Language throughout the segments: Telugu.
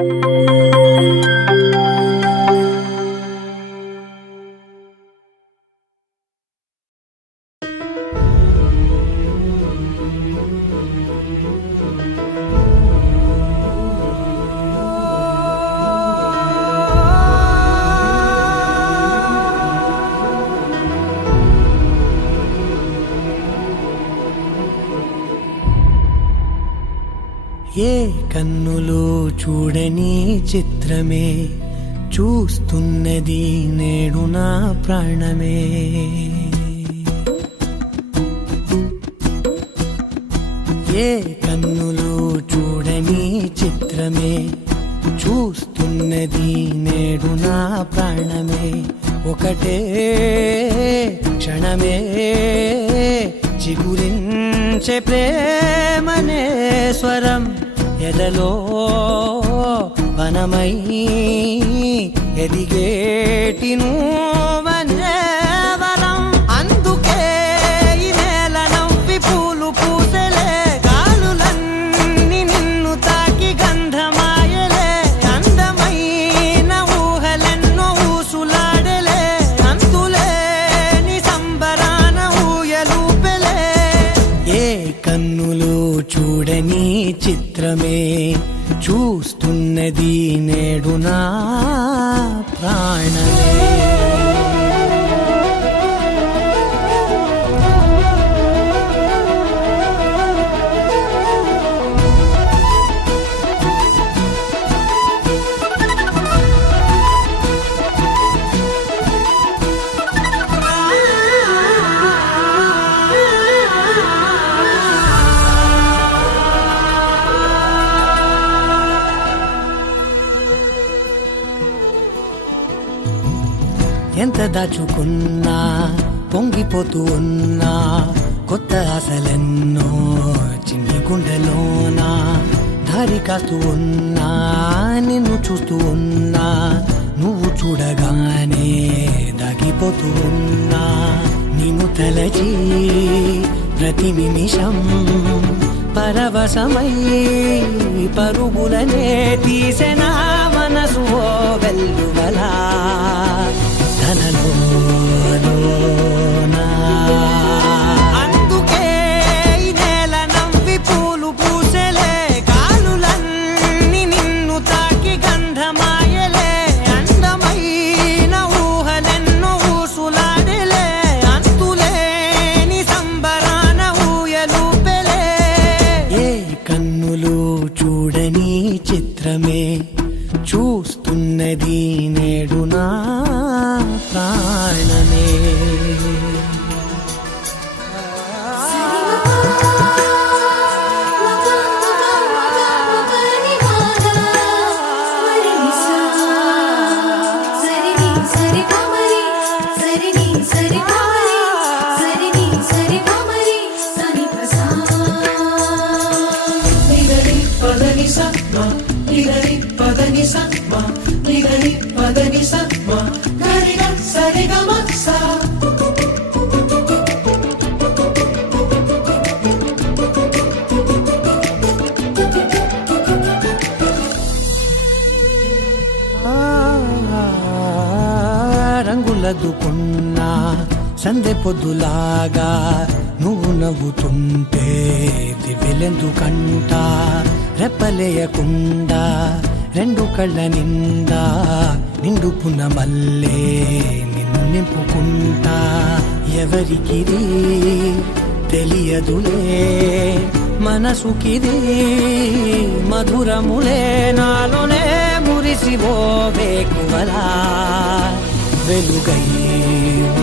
ఏ కన్నులు చూడని చిత్రమే చూస్తున్నది నేడు నా ప్రాణమే. ఏ కన్నులు చూడని చిత్రమే చూస్తున్నది నేడు నా ప్రాణమే. ఒకటే క్షణమే చిగురించే ప్రేమనే స్వరం ఎదలో వనమై ఎదిగేటి నువ్వనే వరం. అందుకే ఈ నేల నవ్వి పూలు పూసెలే, గాలులన్నీ నిన్ను తాకి గంధమాయలే. అందమైన ఊహలెన్నో ఊసులాడలే, అంతులేని సంబరాన ఊయలూపెలే. ఏ కన్నులు చూడని చిత్రమే చూస్తున్నది నేడు నా ప్రాణమే. ఎంత దాచుకున్నా పొంగిపోతూ ఉన్నా, కొత్త ఆశలెన్నో చిన్ని గుండెలోనా. దారి కాస్తూ ఉన్నా, నిన్ను చూస్తూ ఉన్నా, నువ్వు చూడగానే దాగిపోతూ ఉన్నా. నిన్ను తలచి ప్రతి నిమిషం పరవశమై పరుగులనే తీసెనా మనసు ఓ వెల్లువలా. అందుకే ఈ నేల నవ్వి పూలు పూసెలే, గాలులన్నీ నిన్ను తాకి గంధమాయలే. అందమైన ఊహలెన్నో ఊసులాడలే, అంతులేని సంబరాన ఊయలూపెలే. ఏ కన్నులు చూడని చిత్రమే చూస్తున్నది నేడు నా ప్రాణమే. రంగులదుకున్నా సందె పొద్దులాగా నువ్వు నవ్వుతుంటే దివ్వెలెందుకంట. రెప్పలేయకుండా రెండు కళ్ళ నిండా నిండుకున్న మల్లే నిన్ను నింపుకుంటా. ఎవరికిది తెలియదులే మనసుకిది మధురములే, నాలోనే మురిసివో వేకువలా వెలుగై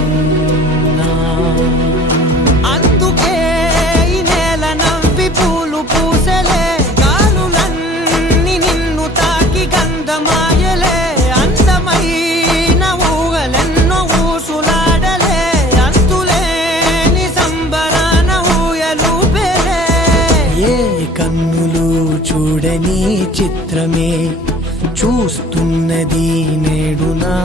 ఉన్నా. అందుకే ఈ నేల నవ్వి పూలు పూసెలే, గాలులన్నీ నిన్ను తాకి గంధమాయలే. అందమైన ఊహలెన్నో ఊసులాడలే, అంతులేని సంబరాన ఊయలూపెలే. ఏ కన్నులు చూడని చిత్రమే చూస్తున్నది నేడు నా